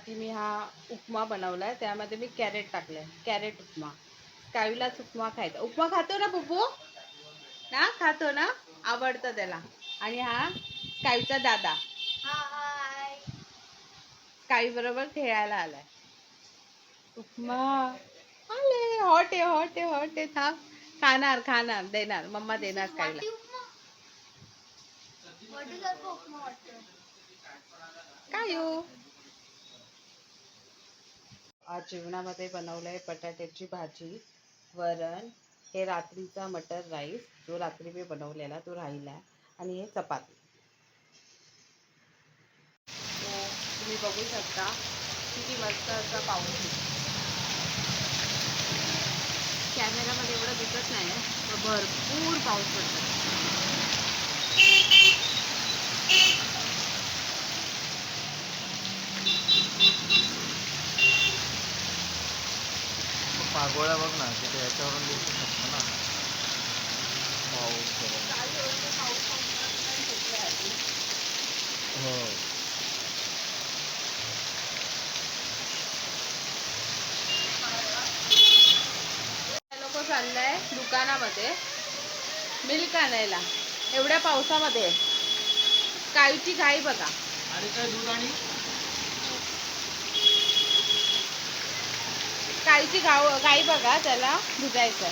साठी मी हा उपमा बनवलाय. त्यामध्ये मी कॅरेट टाकलंय. कॅरेट उपमा. कावीलाच उपमा खायचा. उपमा खातो ना बुबू? ना? खातो ना? आवडतं त्याला. आणि हा कावीचा दादा. कावी बरोबर खेळायला आलाय. उपमा. आले. हॉट आहे हॉट आहे हॉट आहे. थांब. खाणार खाणार. देणार. मम्मा देणार कावीला. काय? हो आज जेवणामध्ये बनवलं आहे बटाट्याची भाजी वरण हे रात्रीचा मटर राईस जो रात्री मी बनवलेला तो राहिला आणि हे चपाती. तुम्ही बघू शकता किती मस्त असा पाऊस कॅमेरामध्ये एवढं दिसत नाही पण भरपूर पाऊस पडतो पागोळ्या बघ ना तिथे याच्यावरून दिसू शकतो ना. हो. लोक चाललंय दुकानामध्ये. मिल्क आणायला. एवढ्या पावसामध्ये. काळीची घाई बघा. आणि काय दूध आणि? काळीची गाव गाई बघा त्याला भिजायचं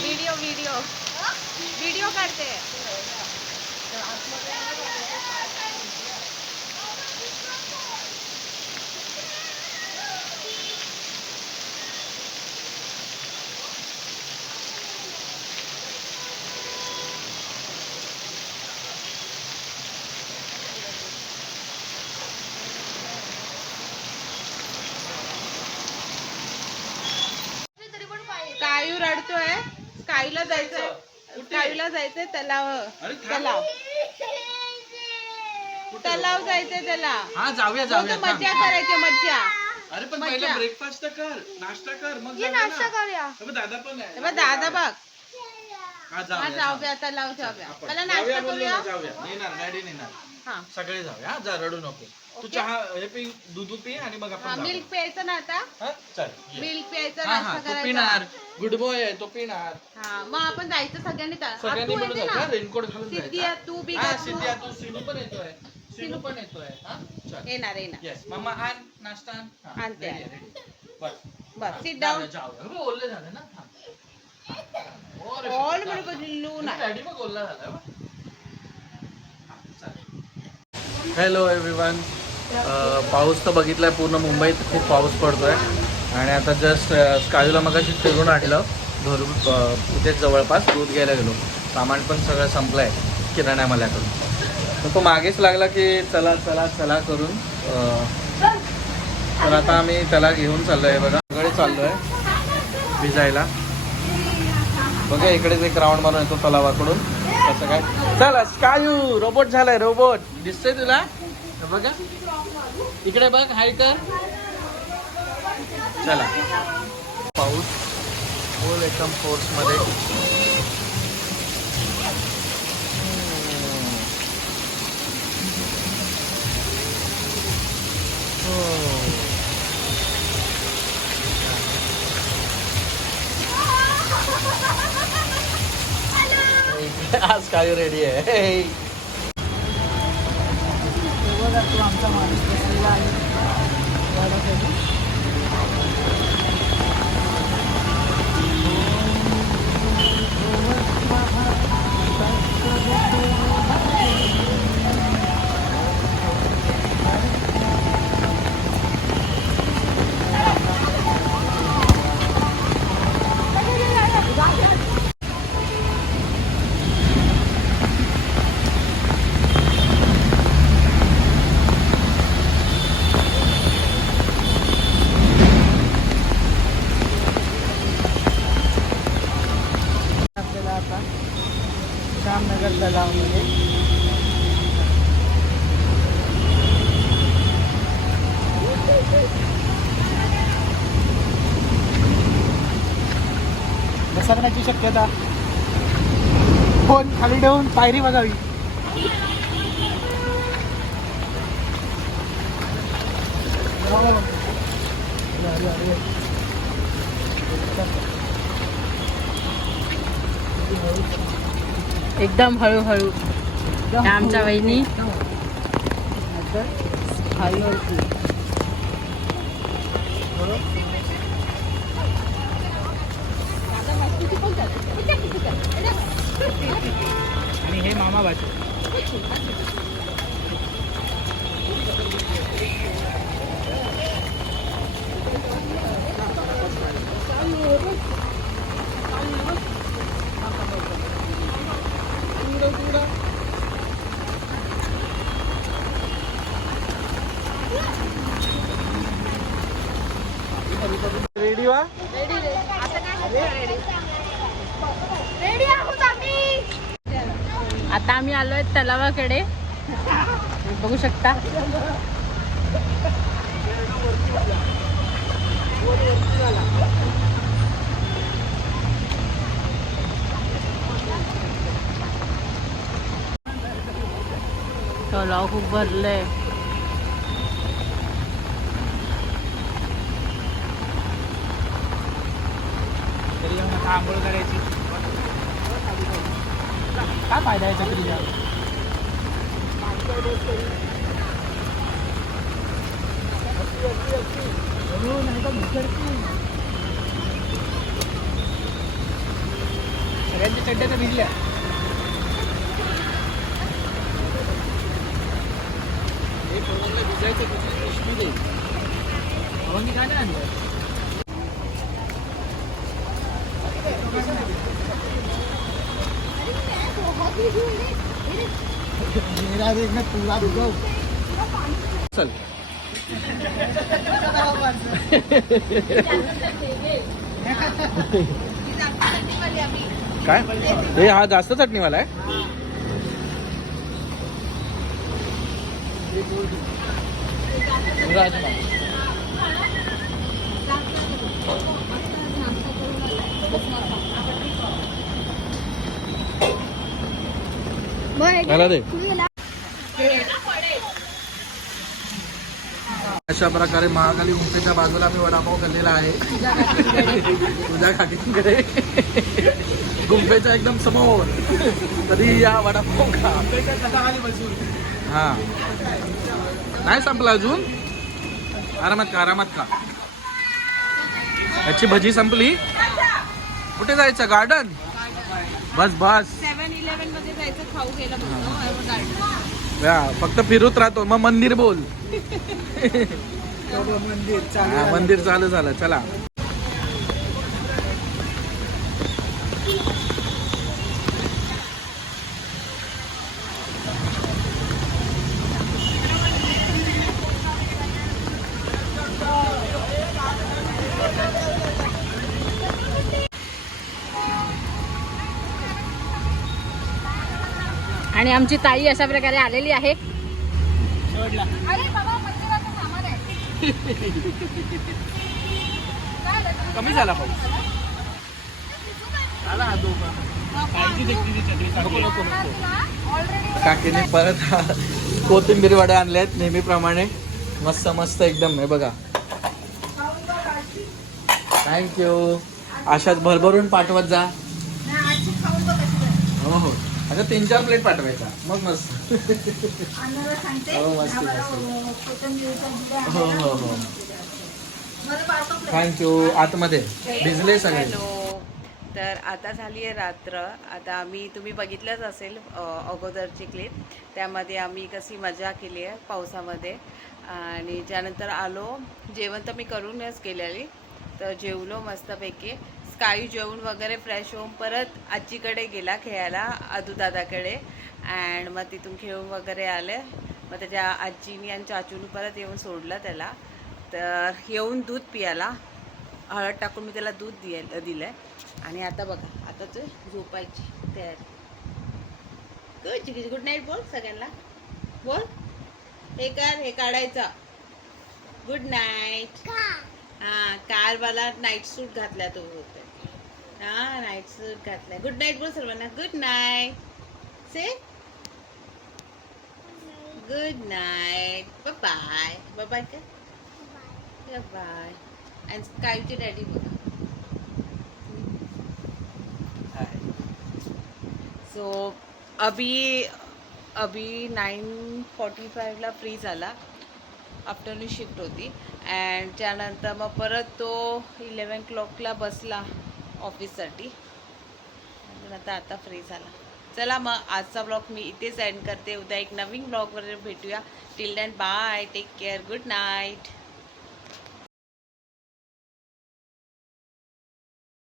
व्हिडिओ व्हिडिओ. व्हिडिओ काढते. जायचंय कायूला जायचंय तलाव. तलाव तलाव जायचंय त्याला. हा जाऊया जाऊया. थांब. मज्जा करायची मज्जा. अरे पण. पहिला ब्रेकफास्ट तर कर. नाश्ता कर. मग जाऊया ना. करूया. हे बघ, दादा पण आहे. हे बघ दादा. बघ. हा हा जाऊया जाऊया. तलाव जाऊया. आपण. मला जाऊया नाश्ता करूया. जाऊया. नेणार डॅडी नेणार. हा. सगळे जाऊया. हा जा रडू नको. तू. चहा हे पी दूध पी आणि मग हा आपण मिल्क प्यायचं ना आता. हा? चल. ये. मिल्क प्यायचं हा हा नाश्ता तो पिणार. करायचा गुड बॉय आहे तो पिणार. हा मग आपण जायचं सगळ्यांनी ता- सगळ्यांनी तू मिळून येते जायचं ना रेनकोट घालून सिद्धिया, जायचं. तू बी हा घाल. सिद्धिया तू सिनू पण येतोय. सिनू. पण येतोय. हा? चल. येणार येणार. येस मम्मा आण नाश्ता आण. हा, आणते, ready आहे, ready. बस. बस सिट डाऊन जाऊया. ओले झाले ना. थांब. हो रे, ऑल जाऊया. म्हणून लिहू तुम्ही नाही. ready मग ओला झालाय बा. हॅलो एव्हरीवन पाऊस तर बघितलाय पूर्ण मुंबईत खूप पाऊस पडतोय. आणि आता जस्ट स्कायूला मग अशी फिरून आणलं. धरून अ, इथेच जवळपास दूध घ्यायला गेलो. सामान पण सगळं संपलं आहे किराणा मल्याकडून तो मागेच लागला की चला चला चला करून तर आता आम्ही त्याला घेऊन चाललो आहे बघा सगळे चाललो आहे भिजायला बघा इकडेच एक राऊंड मारून येतो तलावाकडून. कसं काय? चला स्कायू रोबोट झालाय रोबोट दिसतंय तुला? बघा. इकडे बघ हाय कर. चला. पाऊस. फुल एकदम फोर्समध्ये. आज काय रेडी आहे? जातो आमचा माणूस बसलेला आहे वाड्यासाठी घसरण्याची शक्यता. फोन खाली ठेवून पायरी बघावी. एकदम हळूहळू. आमच्या वहिनी. आणि हे मामा भाजी रेडी आता आम्ही आलोय तलावाकडे. बघू शकता. तलाव खूप भरलंय. आंघोळ करायची. काय फायदा आहे छत्रीचा सगळ्यांच्या चड्ड्या तर भिजल्या. भिजायचं पिशवी दे अवंगी काय नाही आणलं? मेरा देख मैं पूरा भिगो चल काय? हे हा जास्त चटणीवाला आहे? राजमा. मला दे. अशा प्रकारे महाकाली गुंफेच्या बाजूला आम्ही वडापाव खाल्लेला आहे. तुझ्या काकींकडे गुंफेच्या एकदम समोर. कधी या वडापाव खा. हा. नाही संपला अजून? आरामात का आरामात का याची भजी संपली? कुठे जायचं? गार्डन? बस बस. इलेव्हनमध्ये जायचं खाऊ गेलं फक्त फिरत राहतो. मग मंदिर बोल. मंदिर हा, मंदिर चालू झालं. चला. आणि आमची ताई अशा प्रकारे आलेली आहे. कमी झाला काकीने परत कोथिंबीर वडे आणले आहेत नेहमीप्रमाणे. मस्त मस्त एकदम आहे बघा. थँक्यू अशाच भरभरून पाठवत जा. हो हो. आता तीन चार प्लेट पाठवायचा मग मस्त. हो मस्त मस्त. हो हो हो. थँक्यू आतमध्ये. भिजले सगळे. हॅलो. तर आता झाली आहे रात्र. आता आम्ही तुम्ही बघितलंच असेल अ, अगोदरची क्लिप त्यामध्ये आम्ही कशी मजा केली आहे पावसामध्ये. आणि त्यानंतर आलो जेवण तर मी करूनच केलेली. तर जेवलो मस्तपैकी. स्काई जेवून वगैरे फ्रेश होऊन परत आजीकडे गेला खेळायला आदूदादाकडे. अँड मग तिथून खेळून वगैरे आले. मग त्याच्या आजीनी आणि चाचूनी परत येऊन सोडलं त्याला. तर येऊन दूध पियाला. हळद टाकून मी त्याला दूध दिय दिलंय. आणि आता बघा आता ते झोपायची तयारी. गुड गुड नाईट बोल सगळ्यांना. बोल. हे कर हे काढायचं. Good night. हा काल मला नाईट सूट घातला तो होते. हा नाईट सूट घातलाय गुड नाईट बोल सर्वांना गुड नाईट से good night bye bye bye का बाय आणि कायचे डॅडी बघा सो अभी अभी नाईन फॉर्टी फाईव्हला फ्री झाला. आफ्टरनून शिफ्ट होती. अँड त्यानंतर मग परत तो इलेवन क्लॉकला बसला. ऑफिससाठी. आणि आता आता फ्री झाला. चला मग आजचा ब्लॉग मी इथेच एंड करते. उद्या एक नवीन ब्लॉगवर भेटूया. Till then bye take care good night